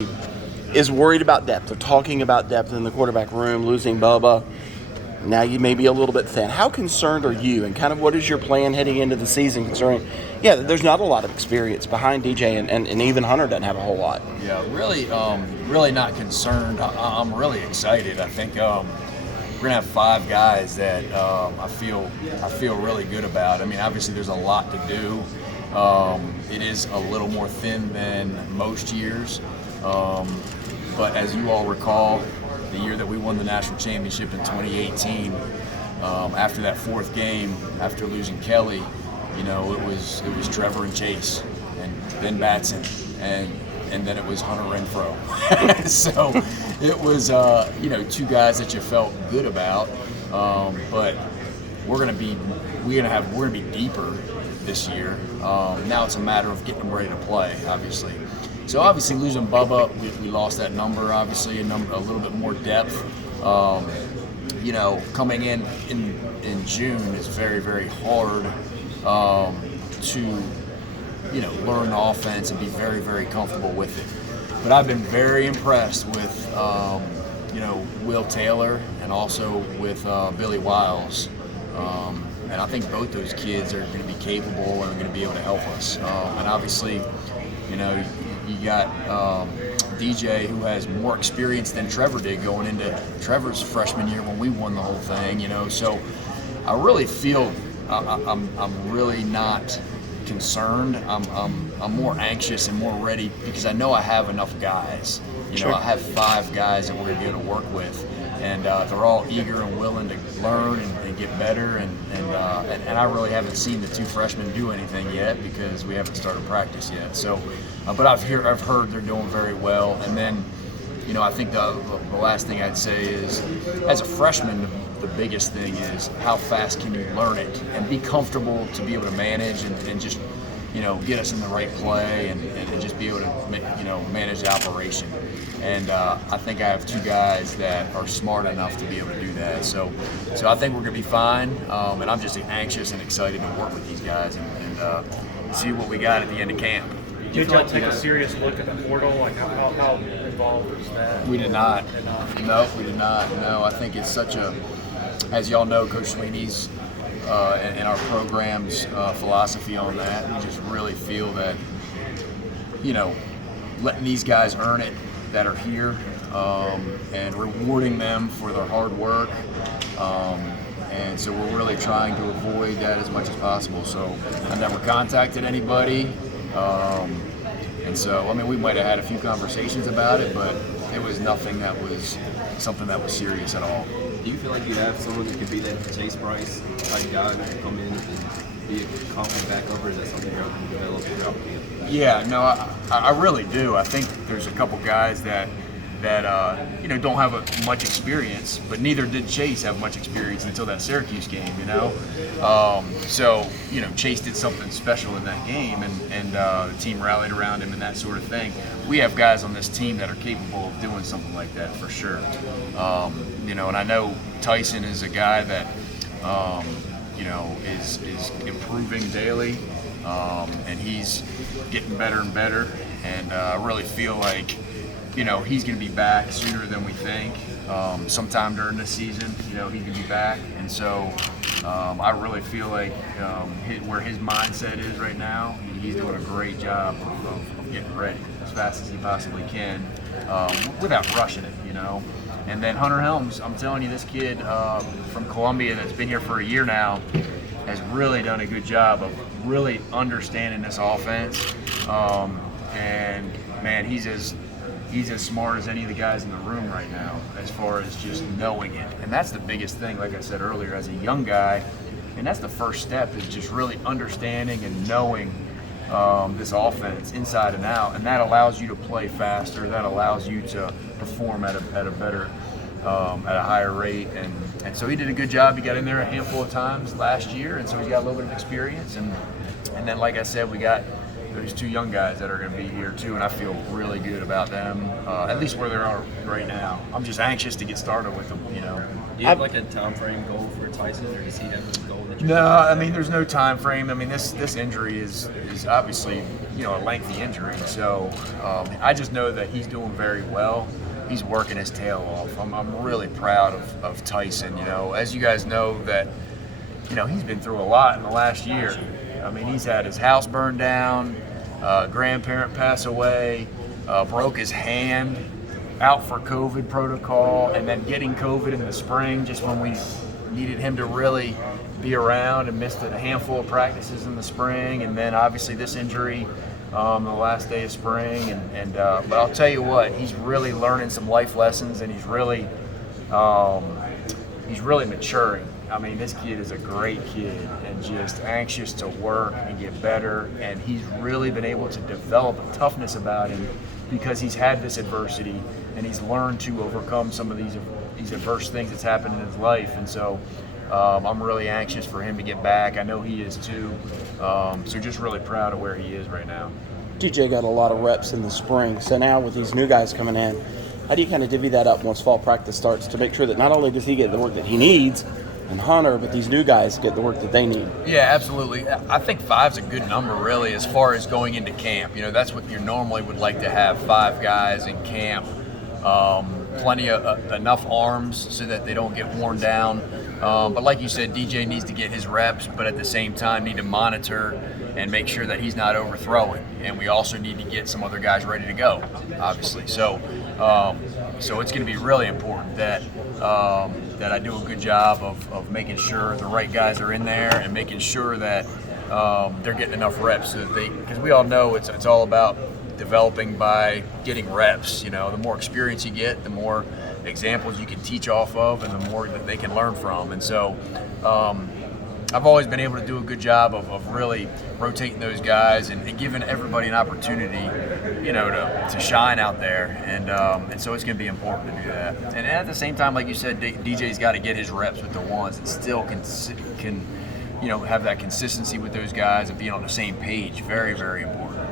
is worried about depth. They're talking about depth in the quarterback room, losing Bubba. Now you may be a little bit thin. How concerned are you, and kind of what is your plan heading into the season concerning, there's not a lot of experience behind DJ, and even Hunter doesn't have a whole lot. Yeah, really not concerned. I'm really excited. I think we're gonna have 5 guys that I feel really good about. I mean, obviously there's a lot to do. It is a little more thin than most years, but as you all recall, the year that we won the national championship in 2018, after that 4th game, after losing Kelly, it was Trevor and Chase, and then Batson, and then it was Hunter Renfro. So it was 2 guys that you felt good about, but we're gonna be deeper this year. Now it's a matter of getting them ready to play, obviously. So obviously losing Bubba, we lost that number, obviously, a little bit more depth. Coming in June is very, very hard to learn the offense and be very, very comfortable with it. But I've been very impressed with Will Taylor and also with Billy Wiles. And I think both those kids are going to be capable and are going to be able to help us. And obviously, you got DJ, who has more experience than Trevor did going into Trevor's freshman year when we won the whole thing. So I really feel I'm really not concerned. I'm more anxious and more ready because I know I have enough guys. Sure. I have 5 guys that we're going to be able to work with, and they're all eager and willing to learn and get better. And I really haven't seen the 2 freshmen do anything yet because we haven't started practice yet. So, but I've heard they're doing very well. And then, I think the last thing I'd say is, as a freshman, the biggest thing is how fast can you learn it and be comfortable to be able to manage and just get us in the right play and just be able to manage the operation. And I think I have 2 guys that are smart enough to be able to do that. So I think we're going to be fine. And I'm just anxious and excited to work with these guys and see what we got at the end of camp. Did y'all take a serious look at the portal? Like how involved is that? We did not. No, we did not. No, I think it's such a, as y'all know, Coach Sweeney's and our program's philosophy on that. We just really feel that, letting these guys earn it that are here, and rewarding them for their hard work. And so we're really trying to avoid that as much as possible. So I never contacted anybody. And so, we might have had a few conversations about it, but it was nothing that was something that was serious at all. Do you feel like you have someone that could be that Chase Bryce type guy that can come in and be a confident backup, or is that something you're hoping to develop throughout the game? Yeah, no, I really do. I think there's a couple guys that don't have much experience, but neither did Chase have much experience until that Syracuse game, So, Chase did something special in that game, and the team rallied around him and that sort of thing. We have guys on this team that are capable of doing something like that for sure. And I know Tyson is a guy that, is improving daily, and he's getting better and better, and I really feel like he's going to be back sooner than we think. Sometime during the season, he can be back. And so I really feel like where his mindset is right now, he's doing a great job of getting ready as fast as he possibly can without rushing it, And then Hunter Helms, I'm telling you, this kid from Columbia that's been here for a year now has really done a good job of really understanding this offense. And, man, he's as smart as any of the guys in the room right now as far as just knowing it. And that's the biggest thing, like I said earlier, as a young guy, and that's the first step, is just really understanding and knowing this offense inside and out. And that allows you to play faster. That allows you to perform at a better, at a higher rate. And so he did a good job. He got in there a handful of times last year, and so he's got a little bit of experience. And then, like I said, we got there's 2 young guys that are going to be here too, and I feel really good about them, at least where they are right now. I'm just anxious to get started with them, you know. Do you have like a time frame goal for Tyson, or does he have a goal that you're No, I mean, there's no time frame. I mean, this injury is obviously, you know, a lengthy injury. So I just know that he's doing very well. He's working his tail off. I'm really proud of Tyson. You know, as you guys know, that, you know, he's been through a lot in the last year. I mean, he's had his house burned down, grandparent pass away, broke his hand, out for COVID protocol, and then getting COVID in the spring, just when we needed him to really be around, and missed a handful of practices in the spring, and then obviously this injury the last day of spring, but I'll tell you what, he's really learning some life lessons, and he's really maturing. I mean, this kid is a great kid and just anxious to work and get better, and he's really been able to develop a toughness about him because he's had this adversity and he's learned to overcome some of these adverse things that's happened in his life. And so I'm really anxious for him to get back. I know he is too. So just really proud of where he is right now. DJ got a lot of reps in the spring, so now with these new guys coming in, how do you kind of divvy that up once fall practice starts to make sure that not only does he get the work that he needs and Hunter, but these new guys get the work that they need? Yeah, absolutely. I think 5's a good number, really, as far as going into camp. You know, that's what you normally would like to have, 5 guys in camp. Plenty of enough arms so that they don't get worn down. But like you said, DJ needs to get his reps, but at the same time need to monitor and make sure that he's not overthrowing. And we also need to get some other guys ready to go, obviously. So it's going to be really important that I do a good job of making sure the right guys are in there and making sure that they're getting enough reps so that because we all know it's all about developing by getting reps. You know, the more experience you get, the more examples you can teach off of, and the more that they can learn from. And so I've always been able to do a good job of really rotating those guys and giving everybody an opportunity, you know, to shine out there. And so it's going to be important to do that. And at the same time, like you said, DJ's got to get his reps with the ones and still can you know, have that consistency with those guys and being on the same page. Very, very important.